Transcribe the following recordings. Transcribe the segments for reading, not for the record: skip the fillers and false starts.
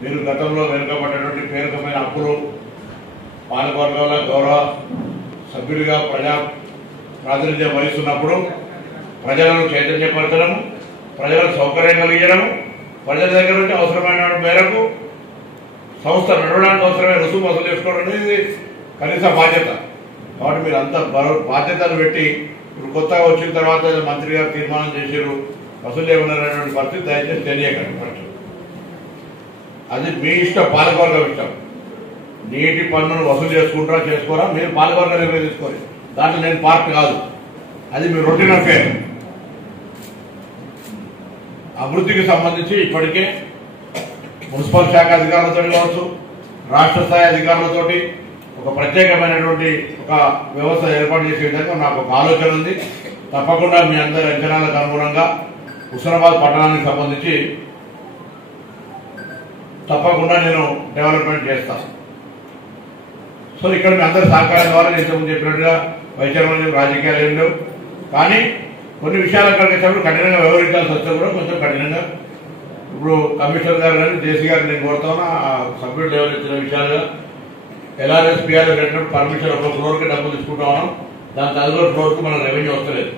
మీరు గతంలో వెనుకబడినటువంటి పేరుకమైన అప్పులు పాలకవర్గంలో గౌరవ సభ్యుడిగా ప్రజా ప్రాతినిధ్యం వహిస్తున్నప్పుడు ప్రజలను చైతన్యపరచడం, ప్రజలకు సౌకర్యం కలిగించడం, ప్రజల దగ్గర నుంచి అవసరమైన మేరకు సంస్థ నడవడానికి అవసరమైన రుసుము వసూలు చేసుకోవడం అనేది కనీస బాధ్యత. కాబట్టి మీరు అంత బాధ్యతలు పెట్టి ఇప్పుడు కొత్తగా వచ్చిన తర్వాత మంత్రి గారు తీర్మానం చేశారు వసూలు చేయమన్నటువంటి పరిస్థితి దయచేసి తెలియకండి. ఫస్ట్ అది మీ ఇష్టం, పాలకవర్గం ఇష్టం. నీటి పన్నును వసూలు చేసుకుంటారా చేసుకోరా మీరు పాలకవర్గ నిర్ణయం తీసుకోవాలి. దాంట్లో నేను పార్ట్ కాదు, అది మీ రొటీన్ అఫేర్. అభివృద్ధికి సంబంధించి ఇప్పటికే మున్సిపల్ శాఖ అధికారులతో కావచ్చు, రాష్ట్ర స్థాయి అధికారులతోటి ఒక ప్రత్యేకమైనటువంటి ఒక వ్యవస్థ ఏర్పాటు చేసే విధంగా నాకు ఒక ఆలోచన ఉంది. తప్పకుండా మీ అందరి అంచనాలకు అనుగుణంగా హుస్నాబాద్ పట్టణానికి సంబంధించి తప్పకుండా నేను డెవలప్మెంట్ చేస్తాను. సో ఇక్కడ మీ అందరి సహకారం ద్వారా నేను చెప్పినట్టుగా వైస్ చైర్మన్ రాజకీయాలు ఏం లేవు, కానీ కొన్ని విషయాలు అక్కడికి వచ్చినప్పుడు కఠినంగా వ్యవహరించాల్సి వస్తే కూడా కొంచెం కఠినంగా ఇప్పుడు కమిషనర్ గారు కానీ జేసీ గారు నేను కోరుతాను ఆ సభ్యుడు లెవెల్ ఇచ్చిన విషయాలుగా ఎల్ఆర్ఎస్ పిఆర్ కట్టినప్పుడు పర్మిషన్ ఒక ఫ్లోర్కి డబ్బులు తీసుకుంటా ఉన్నాం, దాని తదుపరి ఫ్లోర్కి మన రెవెన్యూ వస్తలేదు.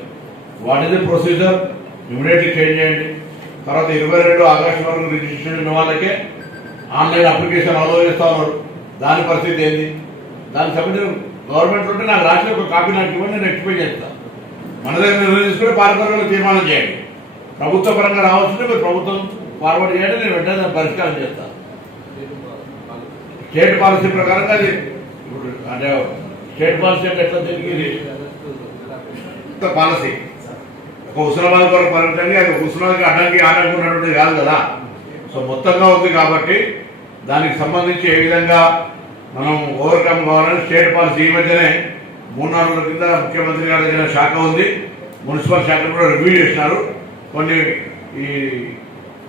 What is the procedure immediately change చేయండి. తర్వాత 22 ఆగస్టు వరకు రిజిస్ట్రేషన్ ఉన్న వాళ్ళకే ఆన్లైన్ అప్లికేషన్ అలో చేస్తా ఉన్నారు, దాని పరిస్థితి ఏంది? దానికి సంబంధించిన గవర్నమెంట్ ఉంటే నాకు రాసిన ఒక కాపీ నాకు ఇవ్వండి, నేను ఎక్స్ప్లెయిన్ చేస్తాను. మన దగ్గర నిర్ణయం తీసుకుని పాలకవర్గంలో తీర్మానం చేయండి. ప్రభుత్వ పరంగా రావాల్సింటే మీరు ప్రభుత్వం ఫార్వర్డ్ చేయండి, నేను వెంటనే పరిష్కారం చేస్తాను. స్టేట్ పాలసీ ప్రకారంగా అది ఇప్పుడు అంటే స్టేట్ పాలసీ అంటే ఎట్లా జరిగింది పాలసీ ఒక హుస్నాబాద్ వరకు పరిమితంగా అది హుస్నాబాద్కి ఆటంకం ఉన్నటువంటి కాదు కదా. సో మొత్తంగా ఉంది కాబట్టి దానికి సంబంధించి ఏ విధంగా మనం ఓవర్కమ్ కావాలని స్టేట్ పాలసీ ఈ మధ్యనే 3-4 రోజుల కింద ముఖ్యమంత్రి గారి దగ్గర శాఖ ఉంది, మున్సిపల్ శాఖ కూడా రివ్యూ చేసినారు. కొన్ని ఈ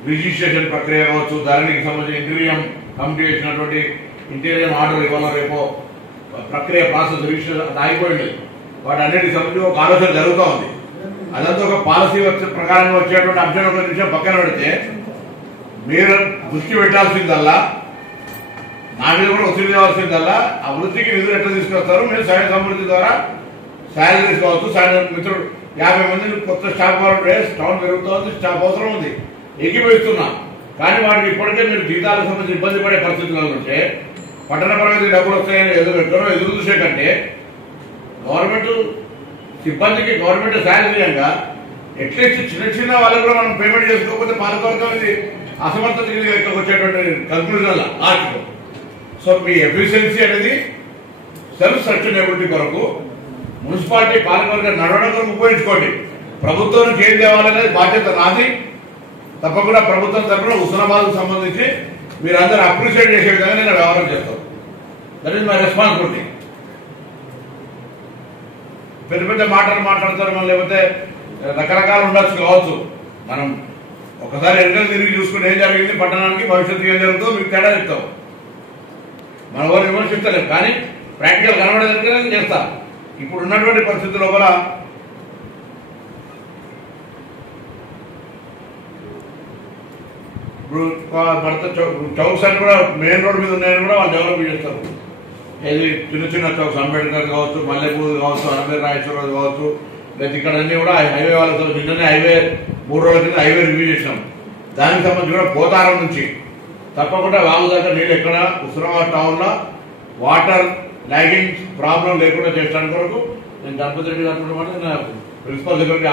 రిజిస్ట్రేషన్ ప్రక్రియ కావచ్చు, దానికి సంబంధించి ఇంటీరియం కమిటీ చేసినటువంటి ఇంటీరియం ఆర్డర్ ఇవ్వాల రేపో ప్రక్రియ ప్రాసెస్ రిజిస్ట్రేషన్ ఆగిపోయింది. వాటి అన్నిటికి సంబంధించి ఒక ఆలోచన జరుగుతూ ఉంది. అదంతా ఒక పాలసీ ప్రకారంగా వచ్చేటువంటి అంశం ఒక విషయం పక్కన పెడితే మీరు దృష్టి పెట్టాల్సిందల్లా, నా మీద కూడా ఒత్తిడి చేయాల్సిందల్లా అభివృద్ధికి నిధులు ఎట్లా తీసుకొస్తారు. మీరు స్వయం సమృద్ధి ద్వారా శాలరీస్ కావచ్చు, మిత్రుడు 50 మంది కొత్త స్టాఫ్ టౌన్ పెరుగుతుంది, స్టాఫ్ అవసరం ఉంది, ఎక్కిపోయిస్తున్నా. కానీ వాటికి ఇప్పటికే మీరు జీతాలకు సంబంధించి ఇబ్బంది పడే పరిస్థితుల్లో ఉంటే పట్టణ ప్రగతి డబ్బులు వస్తాయని ఎదురు చూసే కంటే గవర్నమెంట్ సిబ్బందికి గవర్నమెంట్ శాలరీయంగా అట్లీస్ట్ చిన్న చిన్న వాళ్ళకి కూడా మనం పేమెంట్ చేసుకోకపోతే పాలకవర్గం ఇది అసమర్థత వచ్చేటువంటి కన్క్లూజన్ ఆర్టికల్. సో మీ ఎఫిషియన్సీ అనేది సెల్ఫ్ సస్టైనబిలిటీ కొరకు మున్సిపాలిటీ పాలకవర్గం నడవడం కొరకు ఉపయోగించుకోండి. ప్రభుత్వానికి ఏం తేవాలనేది బాధ్యత నాది. తప్పకుండా ప్రభుత్వం తరఫున హుస్నాబాద్కు సంబంధించి మీరందరూ అప్రిషియేట్ చేసే విధంగా నేను వ్యవహారం చేస్తాను. That is my responsibility. పెద్ద పెద్ద మాటలు మాట్లాడతారు మనం, లేకపోతే రకరకాలు ఉండొచ్చు కావచ్చు. మనం ఒకసారి ఎన్నికలు తిరిగి చూసుకుంటే ఏం జరిగింది, పట్టణానికి భవిష్యత్తు ఏం జరుగుతుందో మీకు తేడా చెప్తాం. మనం ఎవరు విమర్శిస్తలేం, కానీ ప్రాక్టికల్ కనబడేదానికి నేను చేస్తాను. ఇప్పుడు ఉన్నటువంటి పరిస్థితుల లోపల ఇప్పుడు భర్త చౌక్స్ అని కూడా మెయిన్ రోడ్ మీద ఉన్నాయని కూడా వాళ్ళు డెవలప్ చేస్తారు. ఏది చిన్న చిన్న చౌక్స్, అంబేద్కర్ కావచ్చు, మల్లెపూర్ కావచ్చు, అనబేర్ రాజేశ్వరరావు కావచ్చు, లేదా ఇక్కడ అన్ని కూడా హైవే వాళ్ళతో నిన్ననే హైవే 3 రోజుల కింద హైవే రివ్యూ చేసినాం. దానికి సంబంధించి కూడా పోతారం నుంచి తప్పకుండా వాగు దగ్గర నీళ్ళు ఎక్కడ హుస్నాబాద్ టౌన్ లో వాటర్ లాగింగ్ ప్రాబ్లం లేకుండా చేయడానికి కొరకు నేను గణపతి రెడ్డి గారు ప్రిన్సిపల్ సెక్రటరీ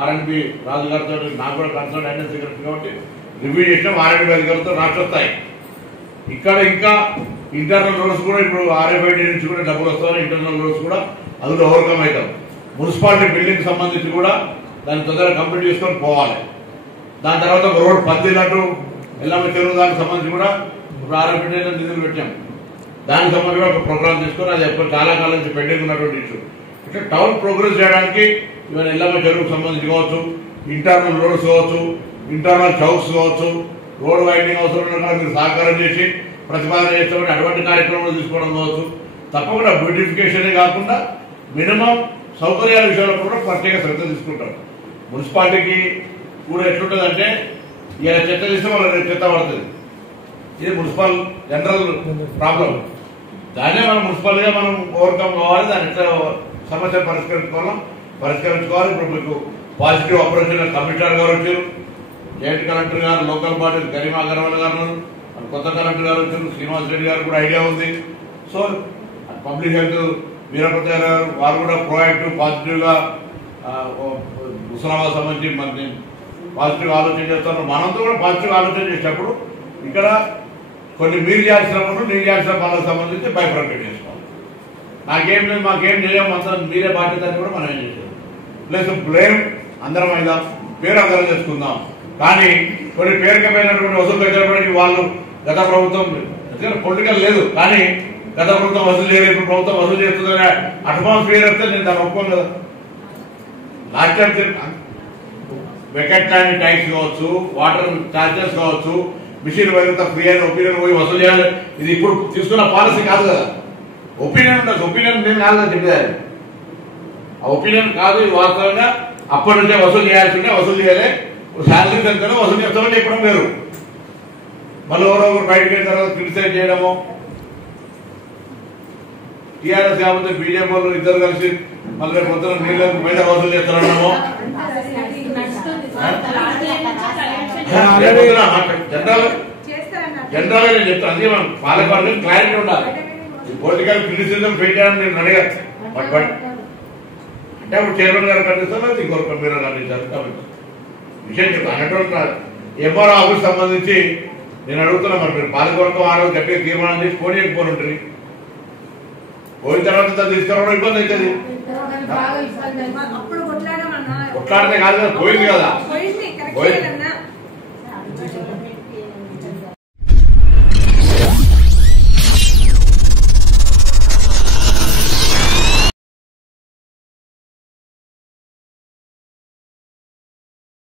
ఆర్ఎండ్బి రాజు గారితో నాకు కూడా కన్సల్ట్ అయిన సెక్రటరీ కాబట్టి రివ్యూ చేసినాం. ఆర్ఎండ్బి అధికారులతో రాష్ట్ర వస్తాయి. ఇక్కడ ఇంకా ఇంటర్నల్ రోడ్స్ కూడా ఇప్పుడు RFID నుంచి కూడా డబ్బులు వస్తాయి. ఇంటర్నల్ రోడ్స్ కూడా అందులో ఓవర్కమ్ అవుతాం. మున్సిపాలిటీ బిల్డింగ్ సంబంధించి కూడా దాన్ని తొందరగా కంప్లీట్ చేసుకొని పోవాలి. దాని తర్వాత ఒక రోడ్ పద్దినట్టు ఎల్లమ్మ చెరువు దానికి సంబంధించి కూడా ఇప్పుడు RFID నిధులు పెట్టాం. దానికి సంబంధించి కూడా ఒక ప్రోగ్రామ్ తీసుకొని అది ఎప్పుడు చాలా కాలం నుంచి పెండింగ్ ఉన్నటువంటి ఇష్యూ. ఇట్లా టౌన్ ప్రోగ్రెస్ చేయడానికి ఇవన్నీ ఎల్లమ్మ చెరువుకు సంబంధించి కావచ్చు, ఇంటర్నల్ రోడ్స్ కావచ్చు, ఇంటర్నల్ చౌక్స్ కావచ్చు, రోడ్ వైండింగ్ అవసరం కూడా మీరు సహకారం చేసి ప్రతిపాదన చేస్తామని అటువంటి కార్యక్రమాలు తీసుకోవడం కావచ్చు. తప్పకుండా బ్యూటిఫికేషనే కాకుండా మినిమం సౌకర్యాల విషయంలో కూడా ప్రత్యేక శ్రద్ధ తీసుకుంటాం. మున్సిపాలిటీకి కూడా ఎట్లుంటుందంటే ఇలా చెత్త తీస్తే వాళ్ళ చెత్త పడుతుంది, ఇది మున్సిపల్ జనరల్ ప్రాబ్లం. దాన్నే మనం మున్సిపల్గా మనం ఓవర్కమ్ కావాలి. దాని ఎట్లా సమస్య పరిష్కరించుకోవాలి. ఇప్పుడు మీకు పాజిటివ్ అప్రోచ్ కమిషనర్ గారు వచ్చారు, జాయింట్ కలెక్టర్ గారు, లోకల్ బాడీ గరిమా అగర్వాల్ గారు, కొత్త కలెక్టర్ గారు వచ్చారు, శ్రీనివాస్ రెడ్డి గారు కూడా ఐడియా ఉంది. సో పబ్లిక్ హెల్త్ వీరభద్ర గారు వారు కూడా ప్రోయాక్టివ్ పాజిటివ్గా హుస్నాబాద్ సంబంధించి మన పాజిటివ్ ఆలోచన చేస్తున్నారు. మనంతో కూడా పాజిటివ్ ఆలోచన చేసినప్పుడు ఇక్కడ కొన్ని మీరు చేయాల్సిన పనులు నేను చేయాల్సిన పనులకు సంబంధించి బైఫర్కేట్ చేసుకోవాలి. నాకేం లేదు, మాకేం చేయం, అంతా మీరే బాధ్యత అని కూడా మనం ఏం చేసాం. ప్లస్ బ్లేమ్ అందరం అయినా పేరు అందరం చేసుకుందాం. కానీ కొన్ని పేరుకపోయినటువంటి వసూలు దగ్గరపడికి వాళ్ళు గత ప్రభుత్వం పొలిటికల్ లేదు, కానీ గత ప్రభుత్వం వసూలు చేయలేదు, ఇప్పుడు ప్రభుత్వం వసూలు చేస్తుందనే అట్మాస్ఫియర్ వస్తే నేను దాన్ని ఒప్పుకోను కదా. Last time vacate land tax కావచ్చు, వాటర్ ఛార్జెస్ కావచ్చు, మిషన్ వైద్యుత ఫ్రీ అయిన ఒపీనియన్ పోయి వసూలు చేయాలి. ఇది ఇప్పుడు తీసుకున్న పాలసీ కాదు కదా. ఒపీనియన్ ఉండదు, ఒపీనియన్ నేను కాదు కదా చెప్పేది. ఆ ఒపీనియన్ కాదు, ఇది వాస్తవంగా అప్పటి నుంచే వసూలు చేయాల్సి ఉంటే వసూలు చేయాలి. శాలరీ తగ్గుతానే వసూలు చేస్తామని చెప్పడం వేరు. మళ్ళీ ఎవరో బయటకు వెళ్ళిన తర్వాత క్రిటిసైజ్ చేయడము, టీఆర్ఎస్ కాకపోతే బీజేపీ వాళ్ళు ఇద్దరు కలిసి మళ్ళీ పొద్దున నీళ్ళకు బయట వసూలు చేస్తారన్నాము. జనరల్ గా నేను చెప్తాను, అందుకే మనం పాలకవర్గం క్లారిటీ ఉండాలి. పొలిటికల్ క్రిటిసిజం పెట్టాలని నేను అడిగాను. బట్ అంటే అప్పుడు చైర్మన్ గారు ఖండిస్తారు, ఇంకొక కన్వీనర్ ఖండించారు. విషయం చెప్తాను అన్నటువంటి ఎంఆర్ఓ ఆఫీస్ సంబంధించి నేను అడుగుతున్నా, మరి మీరు పాలకవర్గం ఆడో గట్టిగా తీర్మానం చేసి పోనీ ఎక్కువ ఉంటుంది. పోయిన తర్వాత తీసుకురావడం ఇబ్బంది అవుతుంది. కొట్లాడితే కాదు కదా, పోయింది కదా.